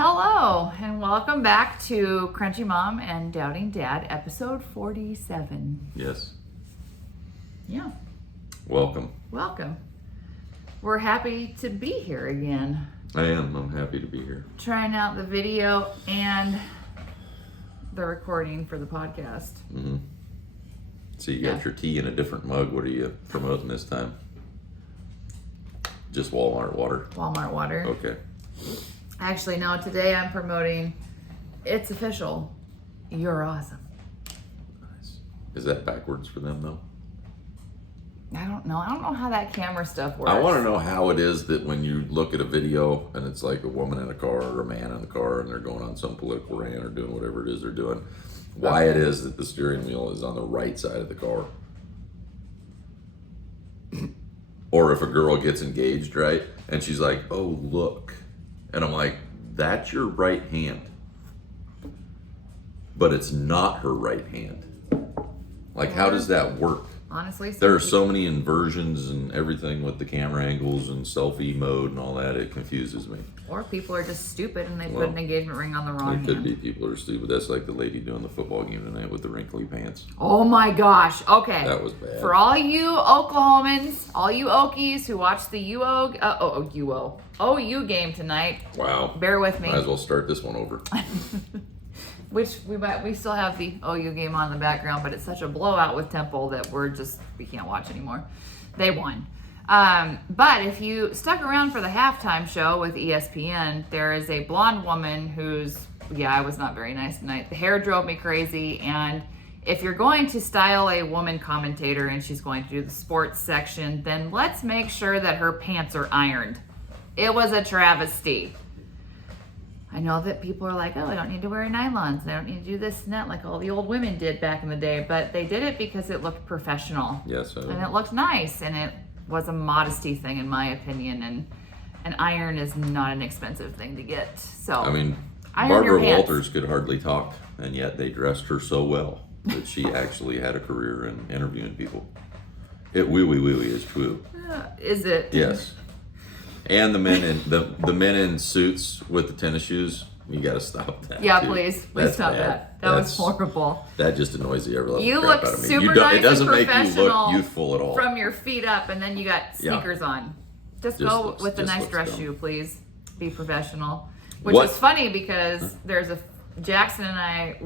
Hello, and welcome back to Crunchy Mom and Doubting Dad, episode 47. Yes. Yeah. Welcome. Welcome. We're happy to be here again. I am. I'm happy to be here. Trying out the video and the recording for the podcast. Mm-hmm. So you got your tea in a different mug. What are you promoting this time? Just Walmart water? Walmart water. Okay. Actually, no, today I'm promoting, it's official, you're awesome. Nice. Is that backwards for them, though? I don't know how that camera stuff works. I want to know how it is that when you look at a video and it's like a woman in a car or a man in the car and they're going on some political rant or doing whatever it is they're doing, why it is that the steering wheel is on the right side of the car. Or if a girl gets engaged, right? And she's like, oh, look. And I'm like, that's your right hand. But it's not her right hand. Like, how does that work? Honestly, There are so many inversions and everything with the camera angles and selfie mode and all that, it confuses me. Or people are just stupid and they put an engagement ring on the wrong hand. It could be people are stupid. That's like the lady doing the football game tonight with the wrinkly pants. Oh my gosh. Okay. That was bad. For all you Oklahomans, all you Okies who watched the OU game tonight. Wow. Bear with me. Might as well start this one over. Which we still have the OU game on in the background, but it's such a blowout with Temple that we can't watch anymore. They won. But if you stuck around for the halftime show with ESPN, there is a blonde woman I was not very nice tonight. The hair drove me crazy, and if you're going to style a woman commentator and she's going to do the sports section, then let's make sure that her pants are ironed. It was a travesty. I know that people are like, oh, I don't need to wear nylons. I don't need to do this and that like all the old women did back in the day. But they did it because it looked professional. Yes, I and it looked nice. And it was a modesty thing, in my opinion. And an iron is not an expensive thing to get. So, I mean, iron Barbara your pants. Walters could hardly talk, and yet they dressed her so well that she actually had a career in interviewing people. It wee is true. Is it? Yes. And the men in the men in suits with the tennis shoes, you got to stop that. Yeah, too. please That's stop bad. that. That was horrible. That just annoys the ever You crap look out of me. super nice It doesn't and make you professional look youthful at all. from your feet up, and then you got sneakers on. Just go with a nice dress shoe, please. Be professional. Which is funny because Jackson and I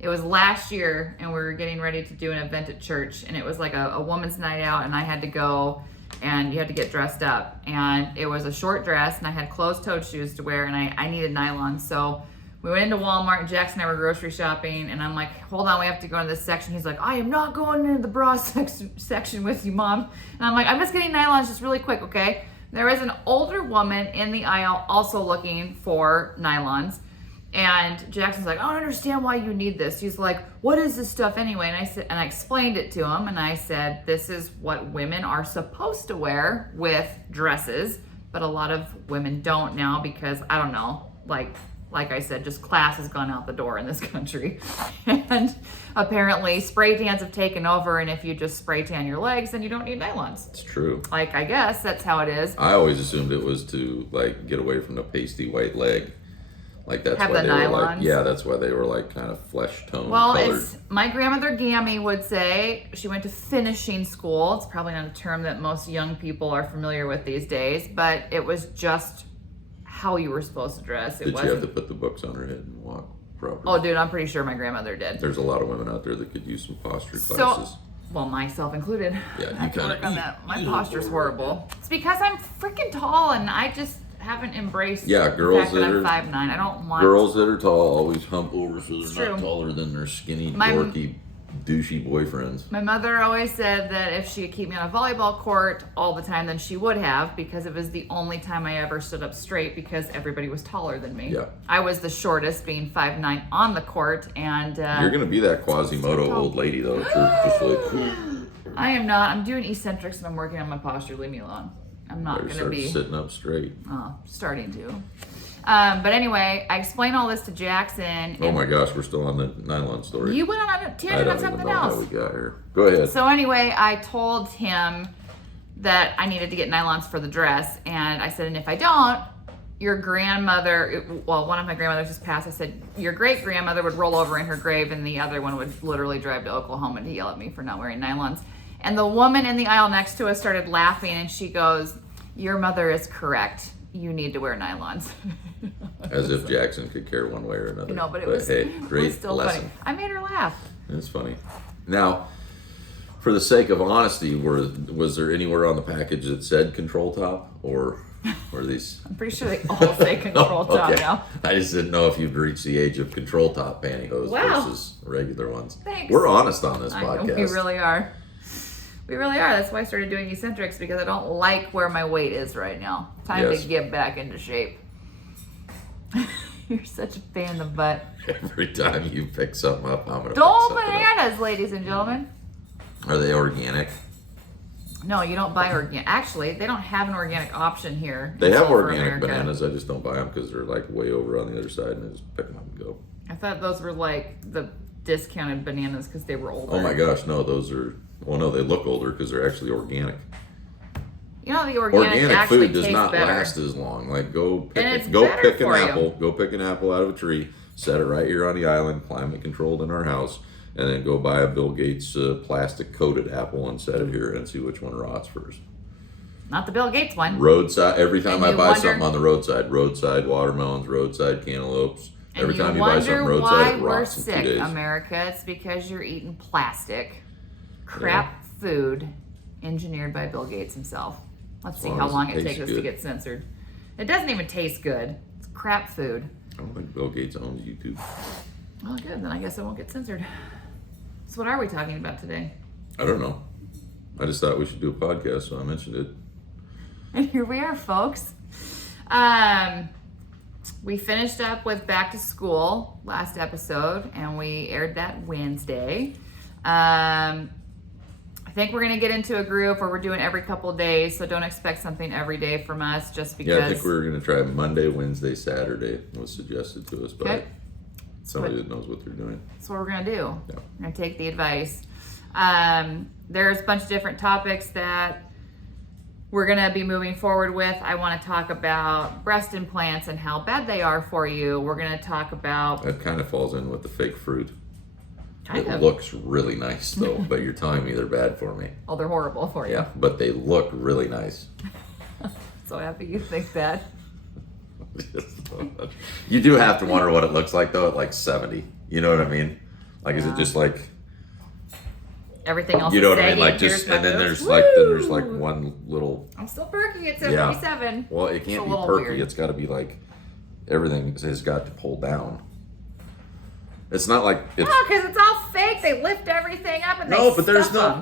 it was last year, and we were getting ready to do an event at church, and it was like a woman's night out, and I had to go, and you had to get dressed up, and it was a short dress, and I had closed-toed shoes to wear, and I needed nylon, so we went into Walmart, and Jackson and I were grocery shopping, and I'm like, hold on, we have to go into this section. He's like, I am not going into the bra section with you, Mom. And I'm like, I'm just getting nylons just really quick, okay? There is an older woman in the aisle also looking for nylons. And Jackson's like, I don't understand why you need this. He's like, what is this stuff anyway? And I explained it to him, and I said, this is what women are supposed to wear with dresses, but a lot of women don't now because, I don't know, like I said, just class has gone out the door in this country. And apparently spray tans have taken over, and if you just spray tan your legs, then you don't need nylons. It's true. Like, I guess that's how it is. I always assumed it was to get away from the pasty white leg. Like that's Have why the they nylons? were that's why they were kind of flesh tone Well, colored. it's my grandmother Gammy would say, she went to finishing school. It's probably not a term that most young people are familiar with these days, but it was just how you were supposed to dress. Did she have to put the books on her head and walk properly? Oh, dude, I'm pretty sure my grandmother did. There's a lot of women out there that could use some posture classes. Well, myself included. Yeah, I can work on that. My posture's horrible. It's because I'm freaking tall, and I just haven't embraced the fact that I'm 5'9". I don't want girls that are tall always hump over so they're not true. taller than their skinny, dorky, douchey boyfriends. My mother always said that if she could keep me on a volleyball court all the time, then she would have, because it was the only time I ever stood up straight because everybody was taller than me. Yeah. I was the shortest, being 5'9" on the court, and You're gonna be that Quasimodo old lady though. You're just like. I am not. I'm doing eccentrics and I'm working on my posture. Leave me alone. I'm not going to be sitting up straight. Starting to. But anyway, I explained all this to Jackson. Oh my gosh, we're still on the nylon story. You went on a tangent on something else. How we got here. Go ahead. So anyway, I told him that I needed to get nylons for the dress, and I said, and if I don't, your grandmother, well, one of my grandmothers just passed. I said, your great grandmother would roll over in her grave, and the other one would literally drive to Oklahoma to yell at me for not wearing nylons. And the woman in the aisle next to us started laughing, and she goes, your mother is correct. You need to wear nylons. As if Jackson could care one way or another. No, but it was, hey, great it was still lesson. funny. I made her laugh. It's funny. Now, for the sake of honesty, was there anywhere on the package that said control top, or were these? I'm pretty sure they all say control top now. I just didn't know if you've reached the age of control top pantyhose versus regular ones. Thanks. We're honest on this podcast. We really are. We really are. That's why I started doing eccentrics, because I don't like where my weight is right now. Time to get back into shape. You're such a pain in the butt. Every time you pick something up, I'm gonna. Dole bananas, ladies and gentlemen. Are they organic? No, you don't buy organic. Actually, they don't have an organic option here. They have organic bananas. I just don't buy them because they're like way over on the other side, and I just pick them up and go. I thought those were like the discounted bananas because they were older. Oh my gosh, no, those are. Well, no, they look older because they're actually organic. You know, the organic food does tastes not better. last as long. Like go pick an apple. Go pick an apple out of a tree, set it right here on the island, climate controlled in our house, and then go buy a Bill Gates plastic coated apple and set it here and see which one rots first. Not the Bill Gates one. Roadside. Every time I buy something on the roadside watermelons, roadside cantaloupes. Every time you buy something roadside, it rots in 2 days. America, it's because you're eating plastic, crap food, engineered by Bill Gates himself. Let's see how long it takes us to get censored. It doesn't even taste good. It's crap food. I don't think Bill Gates owns YouTube. Well, good. Then I guess it won't get censored. So what are we talking about today? I don't know. I just thought we should do a podcast, so I mentioned it. And here we are, folks. We finished up with Back to School last episode, and we aired that Wednesday. I think we're going to get into a group where we're doing every couple of days, so don't expect something every day from us just because... Yeah, I think we were going to try Monday, Wednesday, Saturday was suggested to us by somebody that knows what they're doing. That's what we're going to do. Yeah. We're going to take the advice. There's a bunch of different topics that we're going to be moving forward with. I want to talk about breast implants and how bad they are for you. We're going to talk about... That kind of falls in with the fake fruit. Kind of. It looks really nice, though, but you're telling me they're bad for me. Oh, they're horrible for you. Yeah, but they look really nice. So happy you think that. You do have to wonder what it looks like, though, at like 70. You know what I mean? Like, is it just like... Everything else you know is what I mean? Like just, and then there's like one little... I'm still perky at 77. Yeah. Well, it can't be perky. Weird. It's got to be like, everything has got to pull down. It's not like it's... No, because it's all fake. They lift everything up and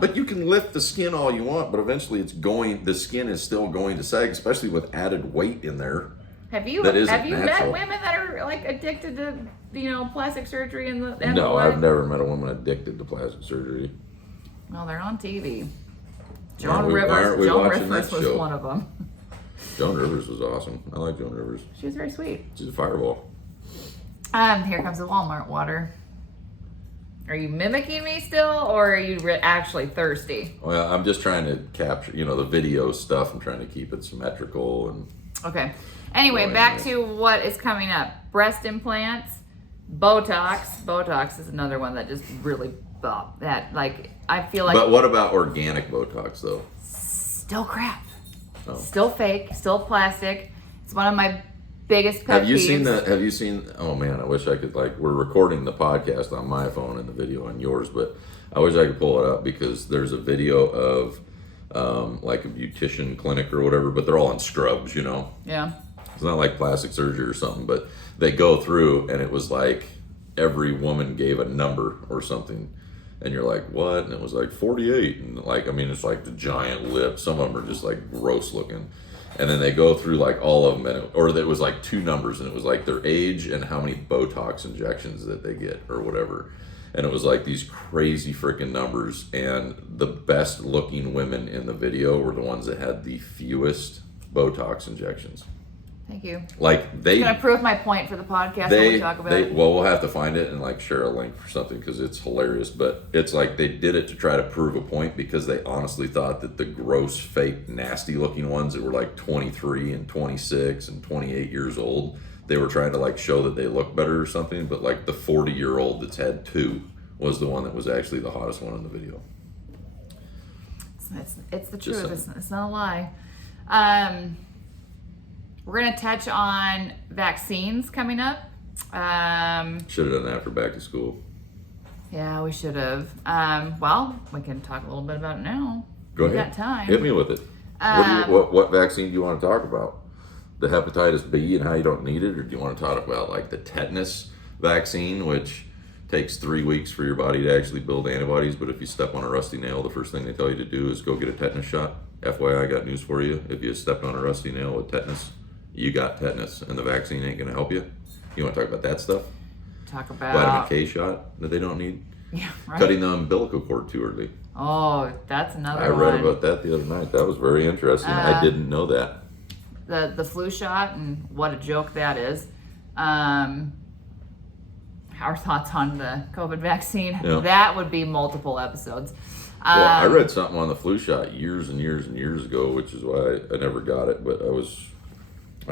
but you can lift the skin all you want, but eventually the skin is still going to sag, especially with added weight in there. Have you met women that are like addicted to, plastic surgery No, I've never met a woman addicted to plastic surgery. Well, they're on TV. Joan Rivers was one of them. Joan Rivers was awesome. I like Joan Rivers. She was very sweet. She's a fireball. Here comes the Walmart water. Are you mimicking me still, or are you actually thirsty? Well, I'm just trying to capture, the video stuff. I'm trying to keep it symmetrical and. Okay. Anyway, back to what is coming up. Breast implants, Botox. Botox is another one that just really I feel like. But what about organic Botox though? Still crap. Oh. Still fake. Still plastic. It's one of my biggest pet peeves. Have you seen? Oh man, I wish I could. We're recording the podcast on my phone and the video on yours, but I wish I could pull it up because there's a video of like a beautician clinic or whatever, but they're all in scrubs, Yeah. It's not like plastic surgery or something, but they go through and it was like every woman gave a number or something. And you're like, what? And it was like 48. And it's like the giant lips. Some of them are just like gross looking. And then they go through like all of them. Or there was like 2 numbers and it was like their age and how many Botox injections that they get or whatever. And it was like these crazy freaking numbers. And the best looking women in the video were the ones that had the fewest Botox injections. Thank you. Like they. It's gonna prove my point for the podcast when we talk about it. Well, we'll have to find it and like share a link for something because it's hilarious. But it's like they did it to try to prove a point because they honestly thought that the gross, fake, nasty-looking ones that were like 23 and 26 and 28 years old, they were trying to like show that they look better or something. But like the 40-year-old that's had 2 was the one that was actually the hottest one in the video. It's the truth. It's not a lie. We're going to touch on vaccines coming up. Should have done that for back to school. Yeah, we should have. Well, we can talk a little bit about it now. Go ahead. We got time. Hit me with it. What vaccine do you want to talk about? The hepatitis B and how you don't need it? Or do you want to talk about like the tetanus vaccine, which takes 3 weeks for your body to actually build antibodies, but if you step on a rusty nail, the first thing they tell you to do is go get a tetanus shot. FYI, I got news for you. If you stepped on a rusty nail with tetanus, you got tetanus, and the vaccine ain't going to help you. You want to talk about that stuff? Talk about vitamin K shot that they don't need. Yeah, right. Cutting the umbilical cord too early. Oh, that's another one. I read one. about that the other night. That was very interesting. I didn't know that. The flu shot and what a joke that is. Our thoughts on the COVID vaccine. Yeah. That would be multiple episodes. Well, I read something on the flu shot years and years and years ago, which is why I never got it. But I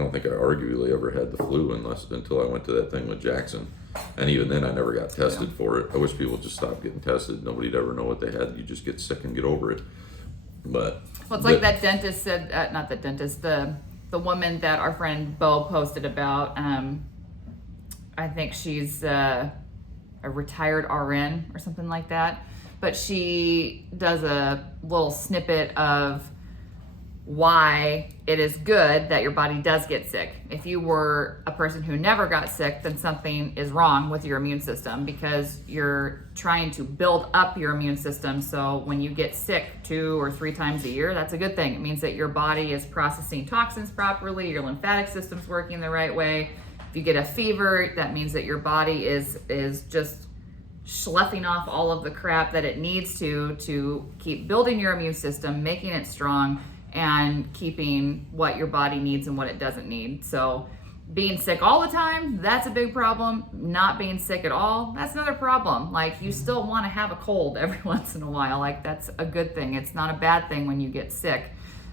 don't think I arguably ever had the flu until I went to that thing with Jackson. And even then, I never got tested for it. I wish people just stopped getting tested. Nobody'd ever know what they had. You just get sick and get over it. But well, it's like that dentist said, not the dentist, the woman that our friend Bo posted about. I think she's a retired RN or something like that. But she does a little snippet of why it is good that your body does get sick. If you were a person who never got sick, then something is wrong with your immune system because you're trying to build up your immune system. So when you get sick 2 or 3 times a year, that's a good thing. It means that your body is processing toxins properly, your lymphatic system's working the right way. If you get a fever, that means that your body is just sloughing off all of the crap that it needs to keep building your immune system, making it strong, and keeping what your body needs and what it doesn't need. So being sick all the time, that's a big problem. Not being sick at all, that's another problem. Like, you still want to have a cold every once in a while. Like, that's a good thing. It's not a bad thing when you get sick.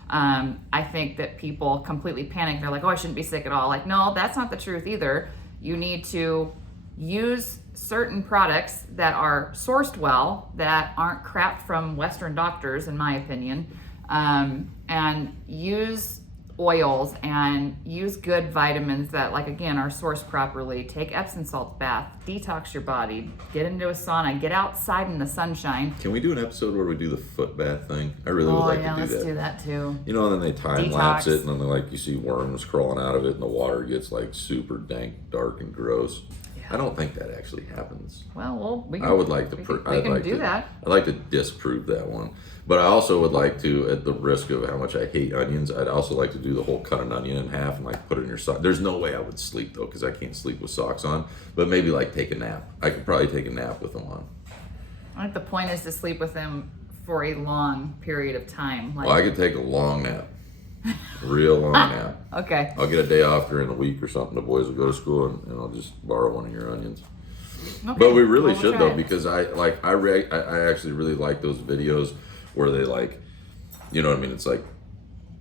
I think that people completely panic. They're like, oh, I shouldn't be sick at all. Like, no, that's not the truth either. You need to use certain products that are sourced well, that aren't crap from Western doctors, in my opinion, and use oils and use good vitamins that, like, again, are sourced properly. Take Epsom salt bath, detox your body, get into a sauna, get outside in the sunshine. Can we do an episode where we do the foot bath thing? I really would like to do that. Let's do that too. You know, and then they time lapse it, and then like you see worms crawling out of it, and the water gets like super dank, dark, and gross. I don't think that actually happens. Well, we can, I would like to. that. I'd like to disprove that one, but I also would like to, at the risk of how much I hate onions, I'd also like to do the whole cut an onion in half and like put it in your sock. There's no way I would sleep though, because I can't sleep with socks on. But maybe like take a nap. I could probably take a nap with them on. I think the point is to sleep with them for a long period of time. Like, well, I could take a long nap. Real long nap. Okay. I'll get a day off during the week or something. The boys will go to school, and I'll just borrow one of your onions. Okay. But we really should though, because I actually really like those videos where they like, you know what I mean? It's like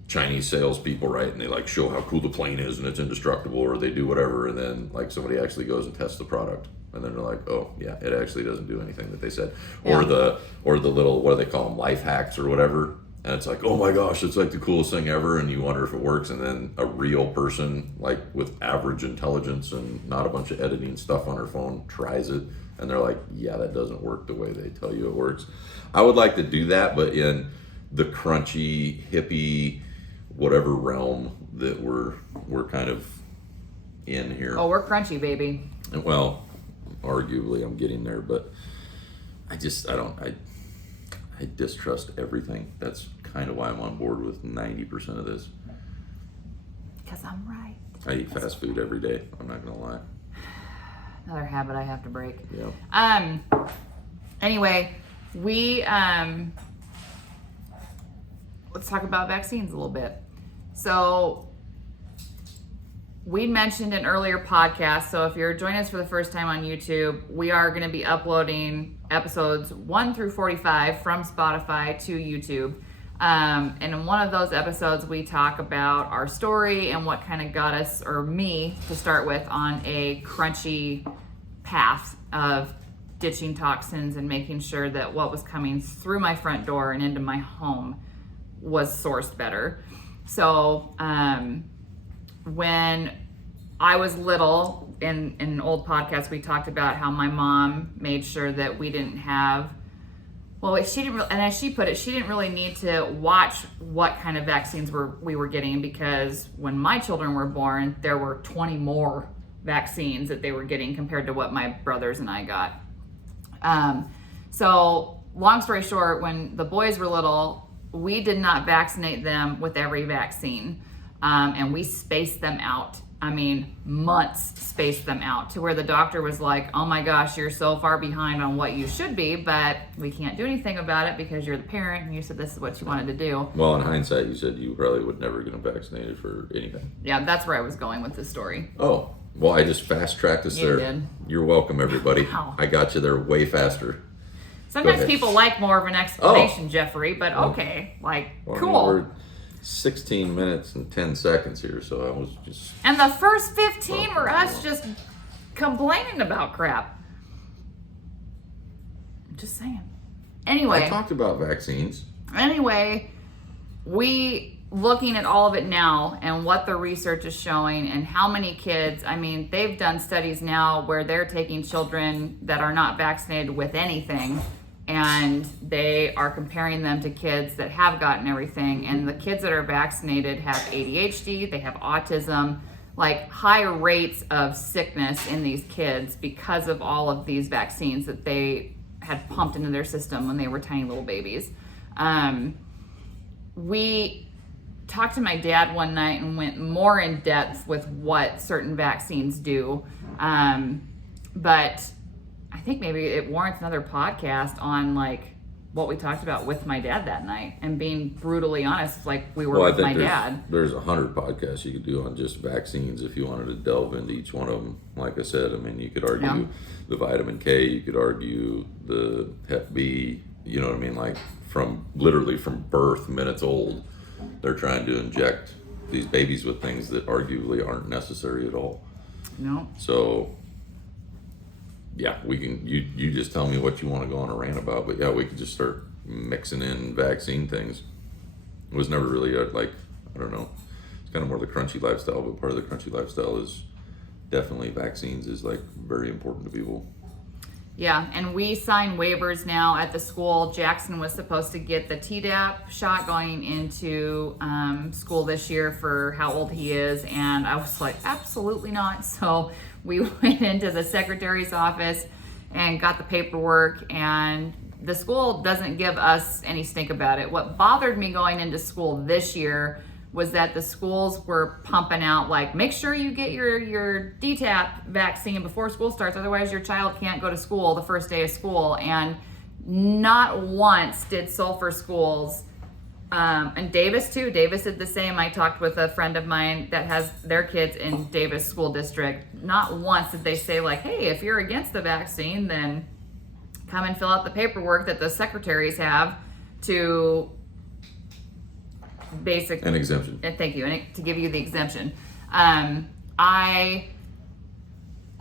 Chinese salespeople, right? And they like show how cool the plane is and it's indestructible, or they do whatever, and then like somebody actually goes and tests the product, and then they're like, oh yeah, it actually doesn't do anything that they said, yeah. or the little, what do they call them, life hacks or whatever. And it's like, oh my gosh, it's like the coolest thing ever, and you wonder if it works, and then a real person, like with average intelligence and not a bunch of editing stuff on her phone, tries it, and they're like, yeah, that doesn't work the way they tell you it works. I would like to do that, but in the crunchy, hippie, whatever realm that we're kind of in here. Oh, we're crunchy, baby. Well, arguably I'm getting there, but I distrust everything. That's kind of why I'm on board with 90% of this. Because I'm right. I eat fast food every day. I'm not going to lie. Another habit I have to break. Yeah. Anyway, let's talk about vaccines a little bit. So we mentioned in earlier podcasts, so if you're joining us for the first time on YouTube, we are going to be uploading episodes 1 through 45 from Spotify to YouTube. And in one of those episodes, we talk about our story and what kind of got us, or me to start with, on a crunchy path of ditching toxins and making sure that what was coming through my front door and into my home was sourced better. So when I was little, in an old podcast, we talked about how my mom made sure that we didn't have, well, she didn't, and as she put it, she didn't really need to watch what kind of vaccines we were getting, because when my children were born, there were 20 more vaccines that they were getting compared to what my brothers and I got. So long story short, when the boys were little, we did not vaccinate them with every vaccine. And we spaced them out. I mean, months spaced them out, to where the doctor was like, oh my gosh, you're so far behind on what you should be, but we can't do anything about it because you're the parent and you said this is what you wanted to do. Well, in hindsight, you said you probably would never get them vaccinated for anything. Yeah, that's where I was going with this story. Oh, well, I just fast-tracked us there. Did. You're welcome, everybody. Wow. I got you there way faster. Sometimes people like more of an explanation, Jeffrey, but okay, like, well, cool. I mean, we're 16 minutes and 10 seconds here, so I was just... And the first 15 were us just complaining about crap. I'm just saying. Anyway. I talked about vaccines. Anyway, we looking at all of it now and what the research is showing and how many kids, I mean, they've done studies now where they're taking children that are not vaccinated with anything, and they are comparing them to kids that have gotten everything. And the kids that are vaccinated have ADHD, they have autism, like high rates of sickness in these kids because of all of these vaccines that they had pumped into their system when they were tiny little babies. We talked to my dad one night and went more in depth with what certain vaccines do. But I think maybe it warrants another podcast on like what we talked about with my dad that night, and being brutally honest, like we were with my dad. There's 100 podcasts you could do on just vaccines if you wanted to delve into each one of them. Like I said, I mean, you could argue the vitamin K, you could argue the Hep B, you know what I mean? Like literally from birth, minutes old, they're trying to inject these babies with things that arguably aren't necessary at all. No. So yeah, we can, you just tell me what you want to go on a rant about, but yeah, we could just start mixing in vaccine things. It was never really I don't know, it's kind of more the crunchy lifestyle, but part of the crunchy lifestyle is definitely vaccines is like very important to people. Yeah, and we sign waivers now at the school. Jackson was supposed to get the Tdap shot going into school this year for how old he is, and I was like, absolutely not. So we went into the secretary's office and got the paperwork, and the school doesn't give us any stink about it. What bothered me going into school this year was that the schools were pumping out like, make sure you get your DTaP vaccine before school starts, otherwise your child can't go to school the first day of school. And not once did Sulphur schools, and Davis too, Davis did the same. I talked with a friend of mine that has their kids in Davis school district. Not once did they say like, hey, if you're against the vaccine, then come and fill out the paperwork that the secretaries have to basically an exemption. Thank you. And to give you the exemption. I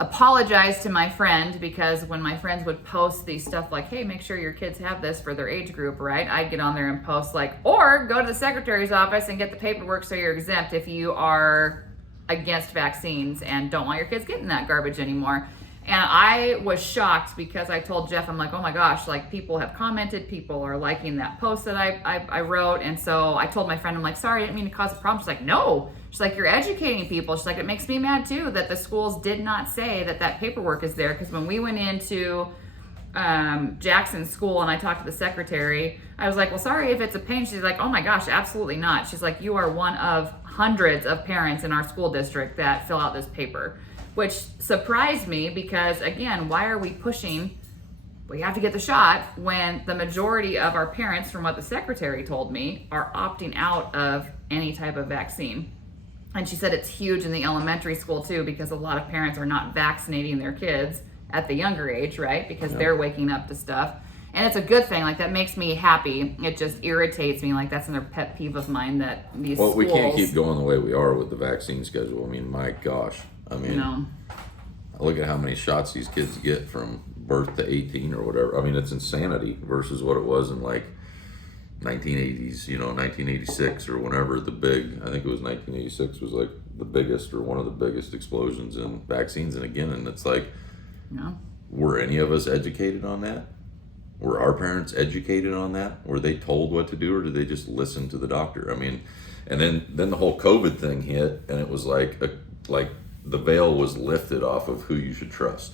apologized to my friend because when my friends would post these stuff like, hey, make sure your kids have this for their age group, right? I'd get on there and post like, or go to the secretary's office and get the paperwork so you're exempt if you are against vaccines and don't want your kids getting that garbage anymore. And I was shocked because I told Jeff, I'm like, oh my gosh, like people have commented, people are liking that post that I wrote. And so I told my friend, I'm like, sorry, I didn't mean to cause a problem. She's like, no. She's like, you're educating people. She's like, it makes me mad too that the schools did not say that paperwork is there. Because when we went into Jackson's school and I talked to the secretary, I was like, well, sorry if it's a pain. She's like, oh my gosh, absolutely not. She's like, you are one of hundreds of parents in our school district that fill out this paper. Which surprised me because, again, why are we pushing, we have to get the shot, when the majority of our parents, from what the secretary told me, are opting out of any type of vaccine. And she said it's huge in the elementary school too, because a lot of parents are not vaccinating their kids at the younger age, right? Because they're waking up to stuff. And it's a good thing. Like, that makes me happy. It just irritates me. Like, that's another pet peeve of mine, that these schools... we can't keep going the way we are with the vaccine schedule. I mean, my gosh. I mean, look at how many shots these kids get from birth to 18 or whatever. I mean, it's insanity versus what it was in, like, 1980s, 1986 or whenever the big, I think it was 1986 was like the biggest or one of the biggest explosions in vaccines. And again, and it's like, were any of us educated on that? Were our parents educated on that? Were they told what to do, or did they just listen to the doctor? I mean, and then the whole COVID thing hit, and it was like the veil was lifted off of who you should trust.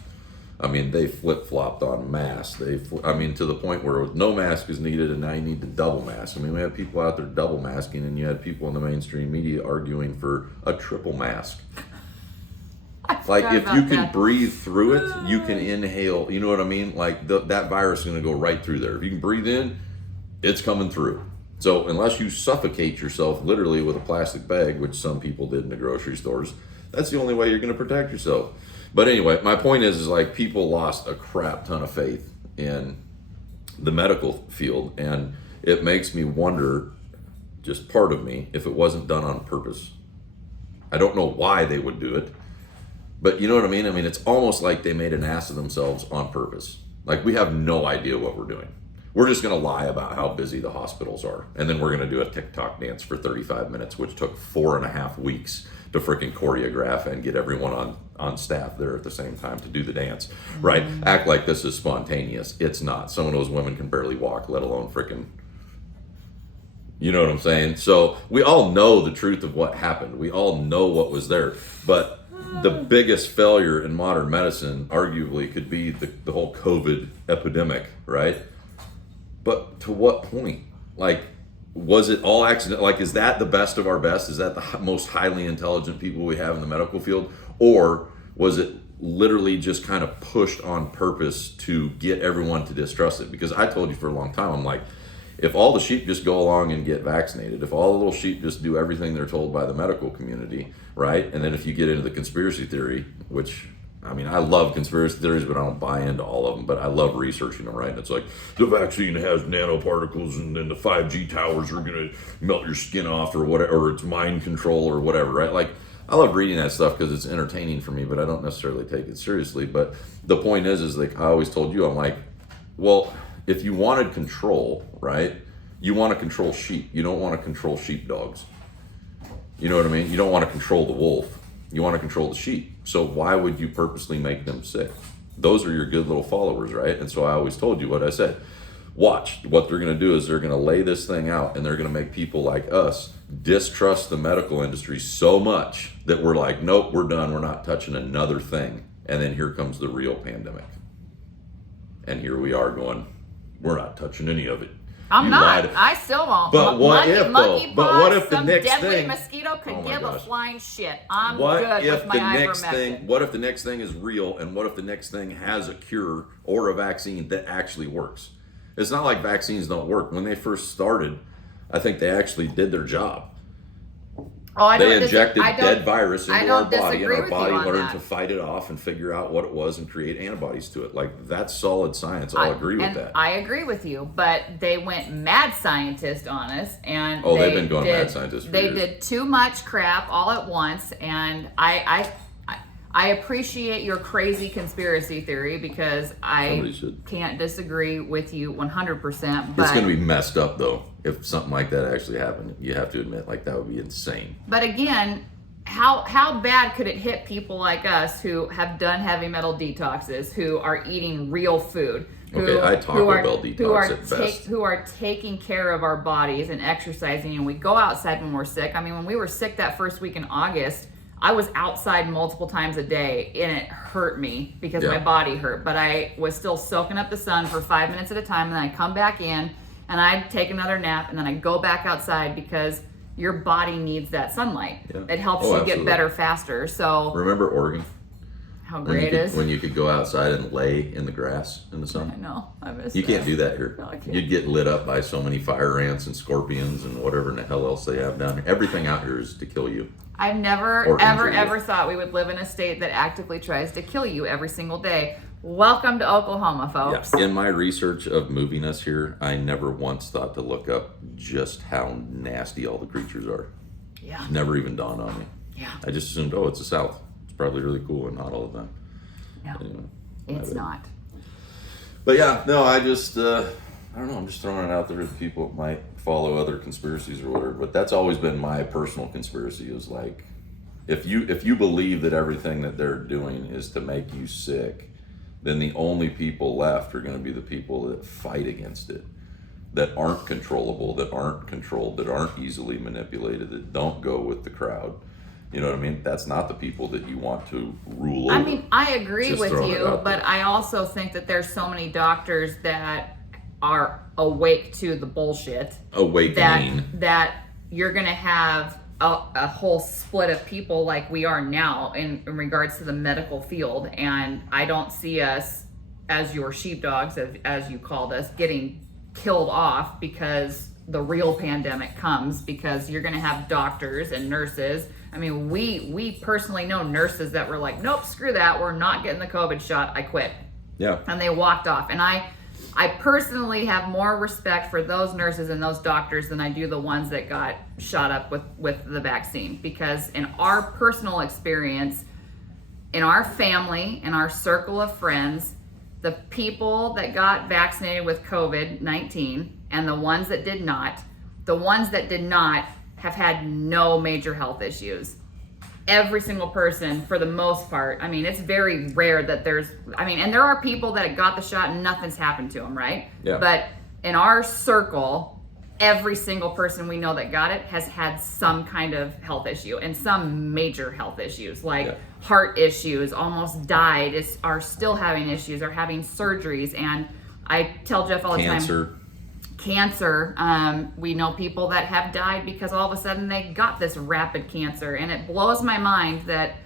I mean, they flip-flopped on masks. To the point where no mask is needed, and now you need to double mask. I mean, we had people out there double masking, and you had people in the mainstream media arguing for a triple mask. Like, if you can breathe through it, you can inhale. You know what I mean? Like, that virus is going to go right through there. If you can breathe in, it's coming through. So unless you suffocate yourself literally with a plastic bag, which some people did in the grocery stores, that's the only way you're going to protect yourself. But anyway, my point is like, people lost a crap ton of faith in the medical field, and it makes me wonder, just part of me, if it wasn't done on purpose. I don't know why they would do it, but you know what I mean? I mean, it's almost like they made an ass of themselves on purpose. Like, we have no idea what we're doing. We're just going to lie about how busy the hospitals are, and then we're going to do a TikTok dance for 35 minutes, which took 4.5 weeks to freaking choreograph and get everyone on staff there at the same time to do the dance, right? Act like this is spontaneous. It's not. Some of those women can barely walk, let alone freaking, you know what I'm saying? So we all know the truth of what happened. We all know what was there. But the biggest failure in modern medicine arguably could be the whole COVID epidemic, right? But to what point? Like, was it all accident? Like, is that the best of our best? Is that the most highly intelligent people we have in the medical field? Or was it literally just kind of pushed on purpose to get everyone to distrust it? Because I told you for a long time, I'm like, if all the sheep just go along and get vaccinated, if all the little sheep just do everything they're told by the medical community, right? And then if you get into the conspiracy theory, which, I mean, I love conspiracy theories, but I don't buy into all of them, but I love researching them, right? And it's like, the vaccine has nanoparticles, and then the 5G towers are going to melt your skin off, or whatever, or it's mind control or whatever, right? Like, I love reading that stuff because it's entertaining for me, but I don't necessarily take it seriously. But the point is like, I always told you, I'm like, well, if you wanted control, right, you want to control sheep. You don't want to control sheepdogs. You know what I mean? You don't want to control the wolf. You want to control the sheep. So why would you purposely make them sick? Those are your good little followers, right? And so I always told you what I said. Watch. What they're going to do is they're going to lay this thing out, and they're going to make people like us distrust the medical industry so much that we're like, nope, we're done. We're not touching another thing. And then here comes the real pandemic. And here we are going, we're not touching any of it. I'm not. I still won't. But what if, though? But what if the next deadly thing? mosquito could give a flying shit. I'm What good if with my the next ivermectin. thing? What if the next thing is real? And what if the next thing has a cure or a vaccine that actually works? It's not like vaccines don't work. When they first started, I think they actually did their job. Oh, They injected dead virus into our body, and our body learned to fight it off and figure out what it was and create antibodies to it. Like, that's solid science. I'll agree with that. I agree with you, but they went mad scientist on us, and they've been going mad scientist for years. They did too much crap all at once, and I appreciate your crazy conspiracy theory, because I can't disagree with you 100%. But it's going to be messed up, though, if something like that actually happened. You have to admit, like, that would be insane. But again, how bad could it hit people like us who have done heavy metal detoxes, who are eating real food? I Taco Bell detox at best. Who are taking care of our bodies and exercising, and we go outside when we're sick. I mean, when we were sick that first week in August, I was outside multiple times a day, and it hurt me because my body hurt. But I was still soaking up the sun for 5 minutes at a time, and then I'd come back in, and I'd take another nap, and then I'd go back outside, because your body needs that sunlight. Yeah. It helps you get better faster. So remember Oregon? how great it is. When you could go outside and lay in the grass in the sun. I know. I miss You that. can't do that here. No, I can't. You'd get lit up by so many fire ants and scorpions and whatever in the hell else they have down here. Everything out here is to kill you. I've never, Or ever, injure you. ever thought we would live in a state that actively tries to kill you every single day. Welcome to Oklahoma, folks. In my research of moving us here, I never once thought to look up just how nasty all the creatures are. Yeah. Never even dawned on me. Yeah. I just assumed, it's the South. It's probably really cool and hot all the time. No, Anyway, it's not. But yeah, no, I just, I don't know, I'm just throwing it out there that people might follow other conspiracies or whatever, but that's always been my personal conspiracy is like, if you believe that everything that they're doing is to make you sick, then the only people left are going to be the people that fight against it, that aren't controllable, that aren't controlled, that aren't easily manipulated, that don't go with the crowd. You know what I mean? That's not the people that you want to rule over. I mean, I agree Just with throwing it you, out but there. I also think that there's so many doctors that are awake to the bullshit. Awakening. That you're going to have a whole split of people like we are now in regards to the medical field. And I don't see us as your sheepdogs, as you called us, getting killed off because the real pandemic comes, because you're going to have doctors and nurses. I mean, we personally know nurses that were like, nope, screw that. We're not getting the COVID shot. I quit. Yeah. And they walked off. And I personally have more respect for those nurses and those doctors than I do the ones that got shot up with the vaccine. Because in our personal experience, in our family, in our circle of friends, the people that got vaccinated with COVID-19 and the ones that did not have had no major health issues. Every single person, for the most part. I mean, it's very rare that and there are people that got the shot and nothing's happened to them, right? Yeah. But in our circle, every single person we know that got it has had some kind of health issue and some major health issues, like heart issues, almost died, are still having issues, are having surgeries. And I tell Jeff all the time, cancer. We know people that have died because all of a sudden they got this rapid cancer. And it blows my mind that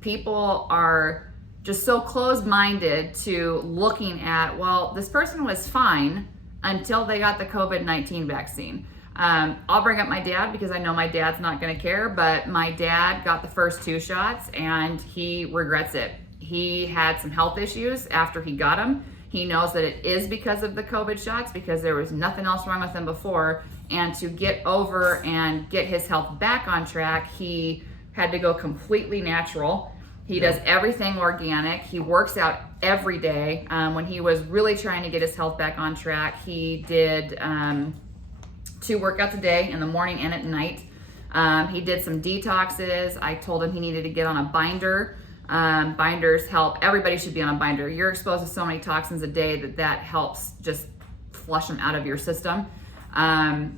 people are just so closed-minded to looking at, well, this person was fine until they got the COVID-19 vaccine. I'll bring up my dad because I know my dad's not going to care, but my dad got the first 2 shots and he regrets it. He had some health issues after he got them. He knows that it is because of the COVID shots, because there was nothing else wrong with him before. And to get over and get his health back on track, he had to go completely natural. He does everything organic. He works out every day. When he was really trying to get his health back on track, he did 2 workouts a day, in the morning and at night. He did some detoxes. I told him he needed to get on a binder. Binders help. Everybody should be on a binder. You're exposed to so many toxins a day that helps just flush them out of your system.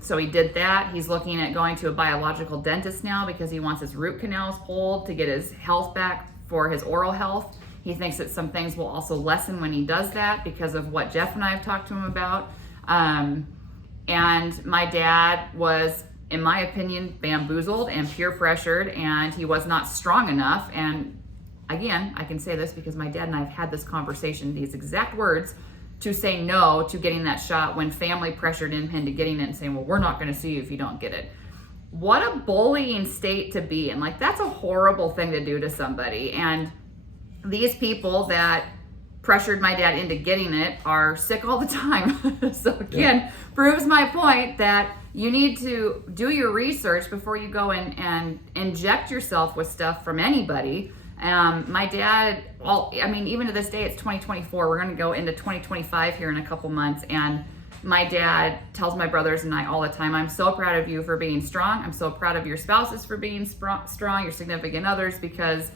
So he did that. He's looking at going to a biological dentist now because he wants his root canals pulled to get his health back for his oral health. He thinks that some things will also lessen when he does that because of what Jeff and I have talked to him about. And my dad was, in my opinion, bamboozled and peer pressured, and he was not strong enough. And again, I can say this because my dad and I have had this conversation, these exact words, to say no to getting that shot when family pressured him into getting it and saying, well, we're not going to see you if you don't get it. What a bullying state to be in. Like, that's a horrible thing to do to somebody. And these people that pressured my dad into getting it are sick all the time. So again, proves my point that you need to do your research before you go in and inject yourself with stuff from anybody. My dad, even to this day, it's 2024. We're going to go into 2025 here in a couple months. And my dad tells my brothers and I all the time, I'm so proud of you for being strong. I'm so proud of your spouses for being strong, your significant others, because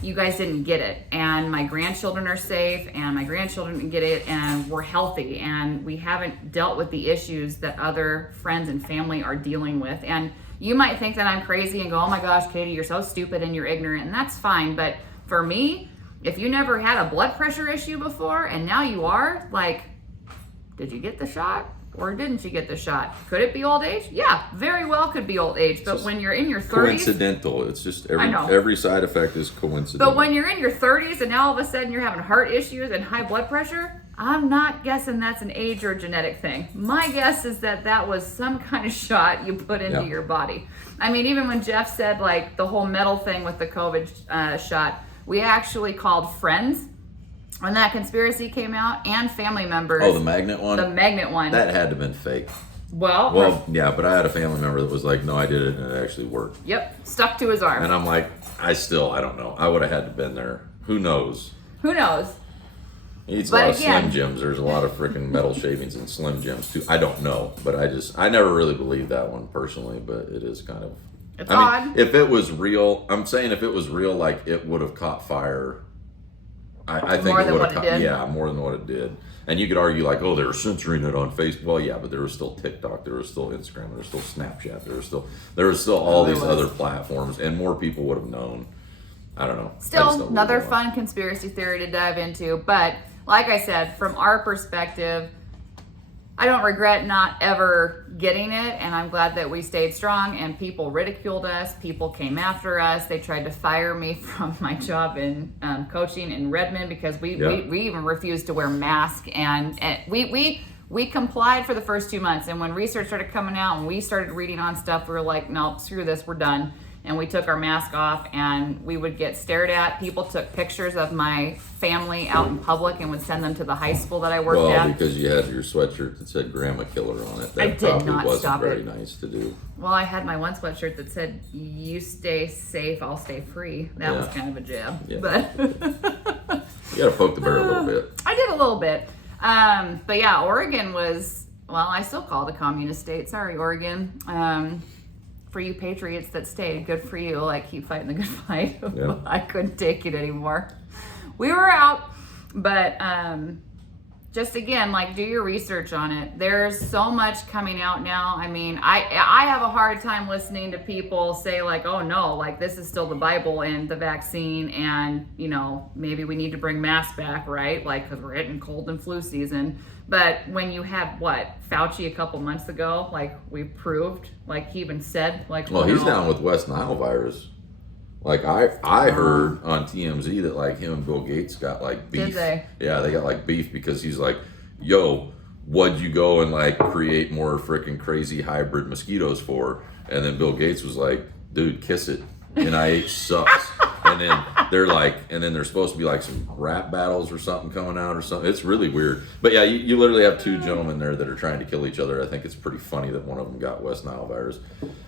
you guys didn't get it. And my grandchildren are safe, and my grandchildren didn't get it, and we're healthy. And we haven't dealt with the issues that other friends and family are dealing with. And you might think that I'm crazy and go, oh my gosh, Katie, you're so stupid and you're ignorant, and that's fine. But for me, if you never had a blood pressure issue before and now you are, like, did you get the shot? or didn't you get the shot? Could it be old age? Yeah, very well could be old age. But when you're in your 30s... Coincidental. It's just every side effect is coincidental. But when you're in your 30s and now all of a sudden you're having heart issues and high blood pressure, I'm not guessing that's an age or genetic thing. My guess is that was some kind of shot you put into your body. I mean, even when Jeff said, like, the whole metal thing with the COVID shot, we actually called friends when that conspiracy came out, and family members. Oh, the magnet one? The magnet one. That had to have been fake. Well, yeah, but I had a family member that was like, no, I did it, and it actually worked. Yep, stuck to his arm. And I'm like, I don't know. I would have had to been there. Who knows? Who knows? He eats a lot of Slim Jims. There's a lot of freaking metal shavings in Slim Jims, too. I don't know, but I never really believed that one personally, but it is kind of... It's odd. If it was real, I'm saying if it was real, like, it would have caught fire... I think it would have caught, yeah, more than what it did. And you could argue like, oh, they were censoring it on Facebook. Well, yeah, but there was still TikTok, there was still Instagram, there was still Snapchat, there was still all these other platforms, and more people would have known. I don't know. Still another fun conspiracy theory to dive into. But like I said, from our perspective, I don't regret not ever getting it, and I'm glad that we stayed strong, and people ridiculed us, people came after us, they tried to fire me from my job in coaching in Redmond because we even refused to wear masks, and we complied for the first 2 months, and when research started coming out and we started reading on stuff, we were like, no, screw this, we're done. And we took our mask off, and we would get stared at. People took pictures of my family out in public and would send them to the high school that I worked at. Well, because you had your sweatshirt that said Grandma Killer on it. That probably wasn't very nice to do. Well, I had my one sweatshirt that said, you stay safe, I'll stay free. That was kind of a jab. Yeah. But you got to poke the bear a little bit. I did a little bit. But yeah, Oregon was, well, I still call it a communist state. Sorry, Oregon. For you patriots that stayed, good for you. Like, keep fighting the good fight. Yeah. I couldn't take it anymore. We were out, but just again, like, do your research on it. There's so much coming out now. I mean, I have a hard time listening to people say like, oh no, like this is still the Bible and the vaccine, and you know, maybe we need to bring masks back, right? Like, because we're hitting cold and flu season. But when you have Fauci a couple months ago, like we proved, like he even said, like, well, he's down with West Nile virus. Like I heard on TMZ that like him and Bill Gates got like beef. Did they? Yeah, they got like beef because he's like, yo, what'd you go and like create more freaking crazy hybrid mosquitoes for? And then Bill Gates was like, dude, kiss it. NIH sucks. And then they're like, and then there's supposed to be like some rap battles or something coming out or something. It's really weird. But yeah, you literally have two gentlemen there that are trying to kill each other. I think it's pretty funny that one of them got West Nile virus.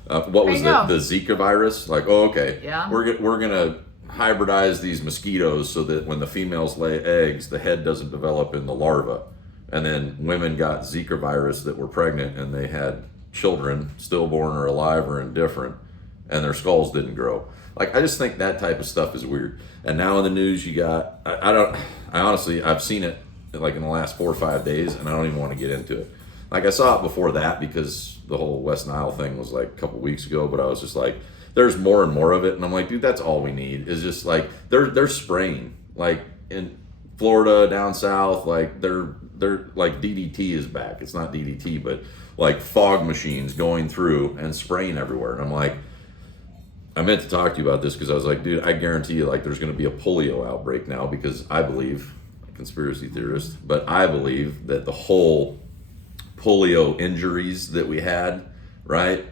What was the Zika virus? Like, oh, okay. Yeah. We're gonna hybridize these mosquitoes so that when the females lay eggs, the head doesn't develop in the larva. And then women got Zika virus that were pregnant and they had children, stillborn or alive or indifferent, and their skulls didn't grow. Like, I just think that type of stuff is weird. And now in the news, you got, I honestly, I've seen it like in the last 4 or 5 days, and I don't even want to get into it. Like, I saw it before that because the whole West Nile thing was like a couple weeks ago, but I was just like, there's more and more of it. And I'm like, dude, that's all we need is just like, they're spraying. Like in Florida, down south, like they're like DDT is back. It's not DDT, but like fog machines going through and spraying everywhere. And I'm like, I meant to talk to you about this because I was like, dude, I guarantee you, like, there's going to be a polio outbreak now because I believe, conspiracy theorist, but I believe that the whole polio injuries that we had, right,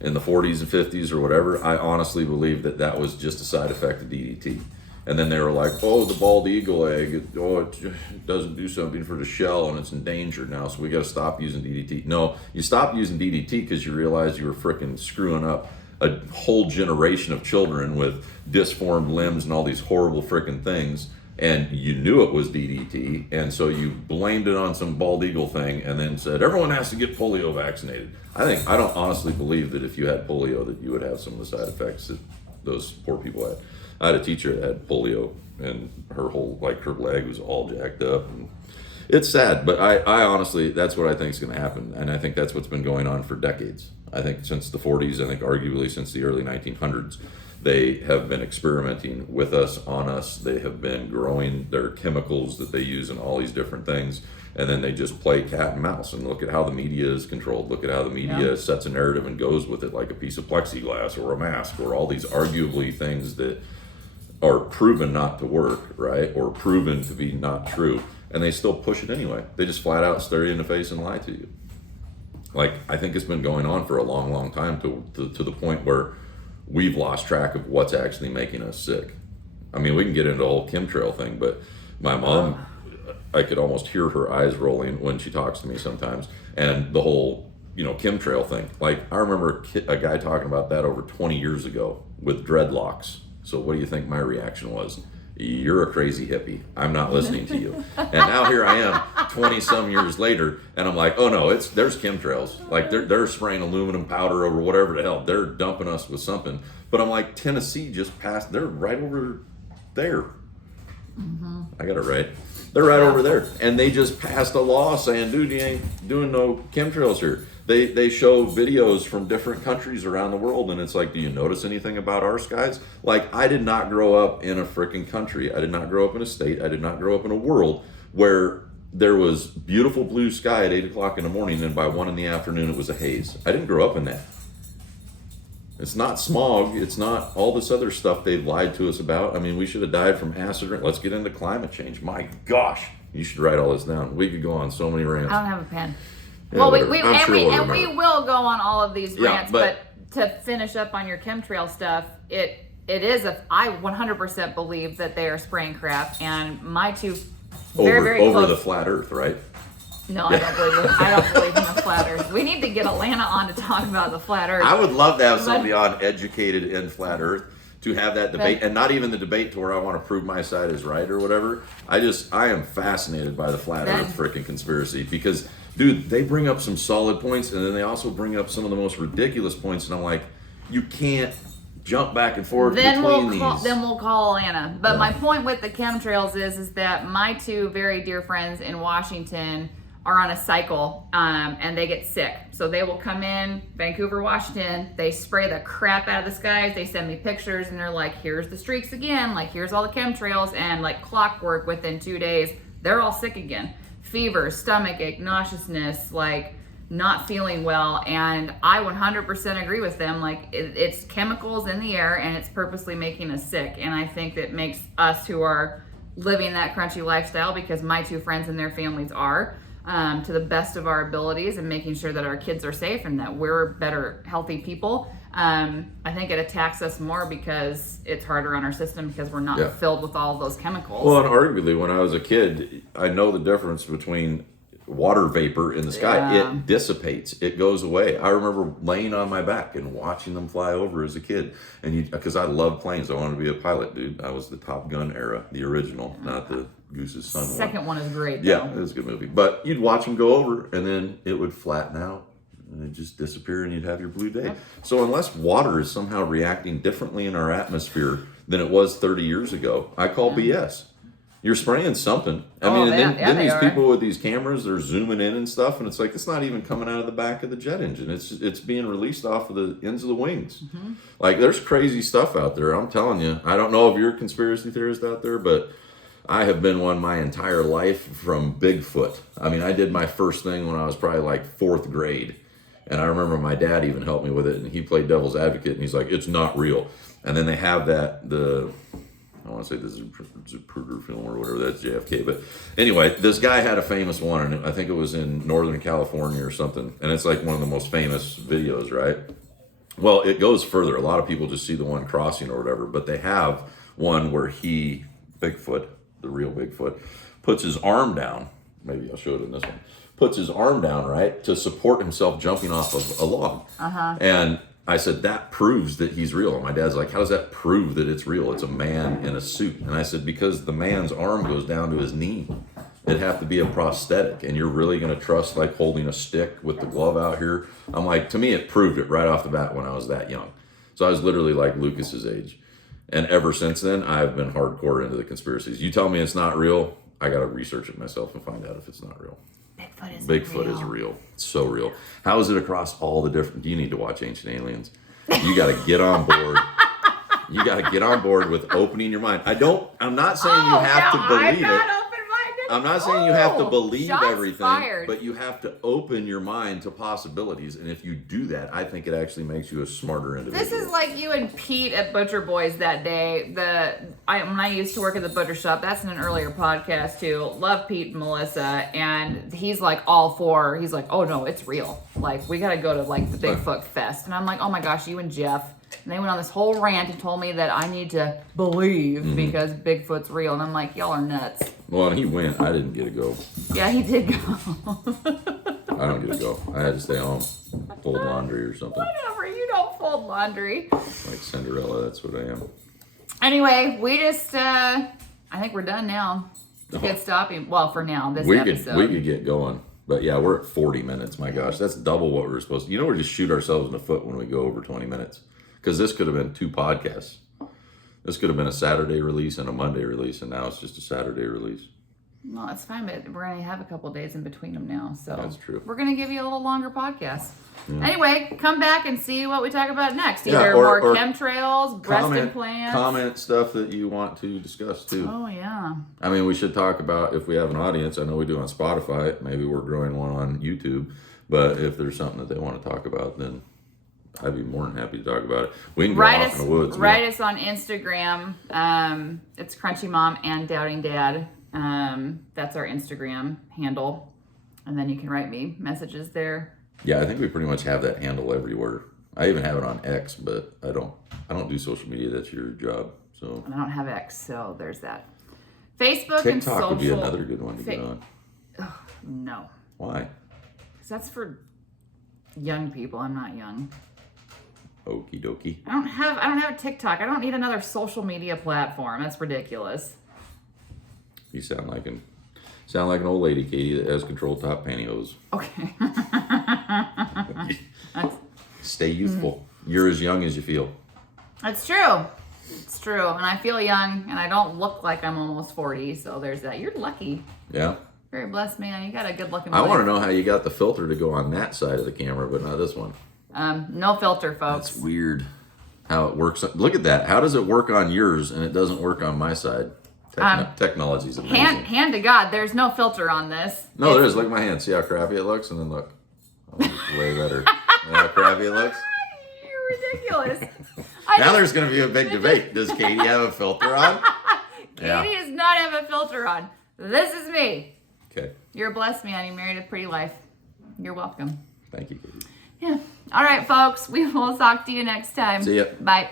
in the 40s and 50s or whatever, I honestly believe that was just a side effect of DDT. And then they were like, oh, the bald eagle egg, it doesn't do something for the shell and it's endangered now, so we got to stop using DDT. No, you stopped using DDT because you realized you were freaking screwing up a whole generation of children with disformed limbs and all these horrible freaking things, and you knew it was DDT, and so you blamed it on some bald eagle thing and then said everyone has to get polio vaccinated. I don't honestly believe that if you had polio that you would have some of the side effects that those poor people had. I had a teacher that had polio and her whole, like, her leg was all jacked up, and it's sad, but I honestly, that's what I think is going to happen, and I think that's what's been going on for decades. I think since the 40s, I think arguably since the early 1900s, They have been experimenting with us, on us. They have been growing their chemicals that they use in all these different things. And then they just play cat and mouse and look at how the media is controlled. Look at how the media sets a narrative and goes with it, like a piece of plexiglass or a mask or all these arguably things that are proven not to work, right? Or proven to be not true. And they still push it anyway. They just flat out stare you in the face and lie to you. Like, I think it's been going on for a long, long time to the point where we've lost track of what's actually making us sick. I mean, we can get into the whole chemtrail thing, but my mom, I could almost hear her eyes rolling when she talks to me sometimes. And the whole, chemtrail thing. Like, I remember a guy talking about that over 20 years ago with dreadlocks. So what do you think my reaction was? You're a crazy hippie. I'm not listening to you. And now here I am 20 some years later, and I'm like, oh no, there's chemtrails. Like they're spraying aluminum powder over whatever the hell. They're dumping us with something. But I'm like, Tennessee just passed, they're right over there. Mm-hmm. I got it right. They're right over there. And they just passed a law saying, dude, you ain't doing no chemtrails here. They show videos from different countries around the world, and it's like, do you notice anything about our skies? Like, I did not grow up in a freaking country. I did not grow up in a state. I did not grow up in a world where there was beautiful blue sky at 8 o'clock in the morning, and by 1 in the afternoon it was a haze. I didn't grow up in that. It's not smog. It's not all this other stuff they've lied to us about. I mean, we should have died from acid rain. Let's get into climate change. My gosh, you should write all this down. We could go on so many rants. I don't have a pen. Yeah, well, we we'll will go on all of these rants, but to finish up on your chemtrail stuff, I 100% believe that they are spraying crap, and my two very over close, the flat Earth, right? No, I don't believe it. I don't believe in the flat Earth. We need to get Alana on to talk about the flat Earth. I would love to have somebody on educated in flat Earth to have that debate, and not even the debate to where I want to prove my side is right or whatever. I am fascinated by the flat Earth freaking conspiracy because, dude, they bring up some solid points, and then they also bring up some of the most ridiculous points, and I'm like, you can't jump back and forth between these. Then we'll call Alana. But my point with the chemtrails is that my two very dear friends in Washington are on a cycle, and they get sick. So they will come in Vancouver, Washington, they spray the crap out of the skies, they send me pictures, and they're like, here's the streaks again, like here's all the chemtrails, and like clockwork, within 2 days, they're all sick again. Fever, stomach ache, nauseousness, like not feeling well. And I 100% agree with them. Like it's chemicals in the air, and it's purposely making us sick. And I think that makes us who are living that crunchy lifestyle, because my two friends and their families are, to the best of our abilities, and making sure that our kids are safe and that we're better, healthy people. I think it attacks us more because it's harder on our system because we're not filled with all of those chemicals. Well, and arguably, when I was a kid, I know the difference between water vapor in the sky. Yeah. It dissipates. It goes away. I remember laying on my back and watching them fly over as a kid. And because I loved planes. I wanted to be a pilot, dude. I was the Top Gun era, the original, not the Goose's Son one. Second one is great, though. Yeah, it was a good movie. But you'd watch them go over, and then it would flatten out, and it'd just disappear, and you'd have your blue day. Yep. So unless water is somehow reacting differently in our atmosphere than it was 30 years ago, I call BS. You're spraying something. Then these people with these cameras, they're zooming in and stuff, and it's like, it's not even coming out of the back of the jet engine. It's being released off of the ends of the wings. Mm-hmm. Like, there's crazy stuff out there. I'm telling you. I don't know if you're a conspiracy theorist out there, but I have been one my entire life from Bigfoot. I mean, I did my first thing when I was probably like 4th grade. And I remember my dad even helped me with it, and he played devil's advocate, and he's like, it's not real. And then they have I want to say the Zapruder film or whatever, that's JFK. But anyway, this guy had a famous one, and I think it was in Northern California or something. And it's like one of the most famous videos, right? Well, it goes further. A lot of people just see the one crossing or whatever, but they have one where Bigfoot, the real Bigfoot, puts his arm down. Maybe I'll show it in this one. Puts his arm down, right, to support himself jumping off of a log. Uh-huh. And I said, that proves that he's real. And my dad's like, how does that prove that it's real? It's a man in a suit. And I said, because the man's arm goes down to his knee. It'd have to be a prosthetic. And you're really going to trust like holding a stick with the glove out here? I'm like, to me, it proved it right off the bat when I was that young. So I was literally like Lucas's age. And ever since then, I've been hardcore into the conspiracies. You tell me it's not real, I got to research it myself and find out if it's not real. Bigfoot is real. It's so real. How is it across all the different... You need to watch Ancient Aliens. You got to get on board. You got to get on board with opening your mind. I'm not saying you have to believe it. I'm not saying you have to believe everything, but you have to open your mind to possibilities. And if you do that, I think it actually makes you a smarter individual. This is like you and Pete at Butcher Boys that day. When I used to work at the butcher shop, that's in an earlier podcast too. Love Pete and Melissa, and he's like all for. He's like, oh no, it's real. Like we gotta go to like the Bigfoot Fest, and I'm like, oh my gosh, you and Jeff. And they went on this whole rant and told me that I need to believe because Bigfoot's real. And I'm like, y'all are nuts. Well, and he went. I didn't get to go. Yeah, he did go. I don't get to go. I had to stay home, fold laundry or something. Whatever. You don't fold laundry. Like Cinderella, that's what I am. Anyway, we just, I think we're done now. Get stopping. Well, for now, this episode. We could get going. But yeah, we're at 40 minutes. My gosh, that's double what we were supposed to. You know, we just shoot ourselves in the foot when we go over 20 minutes. Because this could have been 2 podcasts. This could have been a Saturday release and a Monday release, and now it's just a Saturday release. Well, it's fine, but we're going to have a couple days in between them now. So that's true. We're going to give you a little longer podcast. Yeah. Anyway, come back and see what we talk about next. Either yeah, or chemtrails, breast implants. Comment stuff that you want to discuss, too. Oh, yeah. I mean, we should talk about, if we have an audience, I know we do on Spotify. Maybe we're growing one on YouTube. But if there's something that they want to talk about, then I'd be more than happy to talk about it. We can go off in the woods. Write us on Instagram. It's Crunchy Mom and Doubting Dad. That's our Instagram handle. And then you can write me messages there. Yeah, I think we pretty much have that handle everywhere. I even have it on X, but I don't do social media. That's your job. So and I don't have X, so there's that. Facebook TikTok and social. Would be another good one to get on. Oh, no. Why? Because that's for young people. I'm not young. Okie dokie. I don't have a TikTok. I don't need another social media platform. That's ridiculous. You sound like an old lady, Katie, that has controlled top pantyhose. Okay. Stay youthful. You're as young as you feel. That's true. It's true. And I feel young, and I don't look like I'm almost 40, so there's that. You're lucky. Yeah. Very blessed man. You got a good looking I want to know how you got the filter to go on that side of the camera, but not this one. No filter, folks. That's weird how it works. Look at that. How does it work on yours and it doesn't work on my side? Technology's amazing. Hand to God, there's no filter on this. No, there is. Look at my hand. See how crappy it looks? And then look. Oh, it's way better. See how crappy it looks? You're ridiculous. Now there's going to be a big debate. Does Katie have a filter on? Katie does not have a filter on. This is me. Okay. You're a blessed man. You married a pretty life. You're welcome. Thank you, Katie. Yeah. All right, folks. We will talk to you next time. See ya. Bye.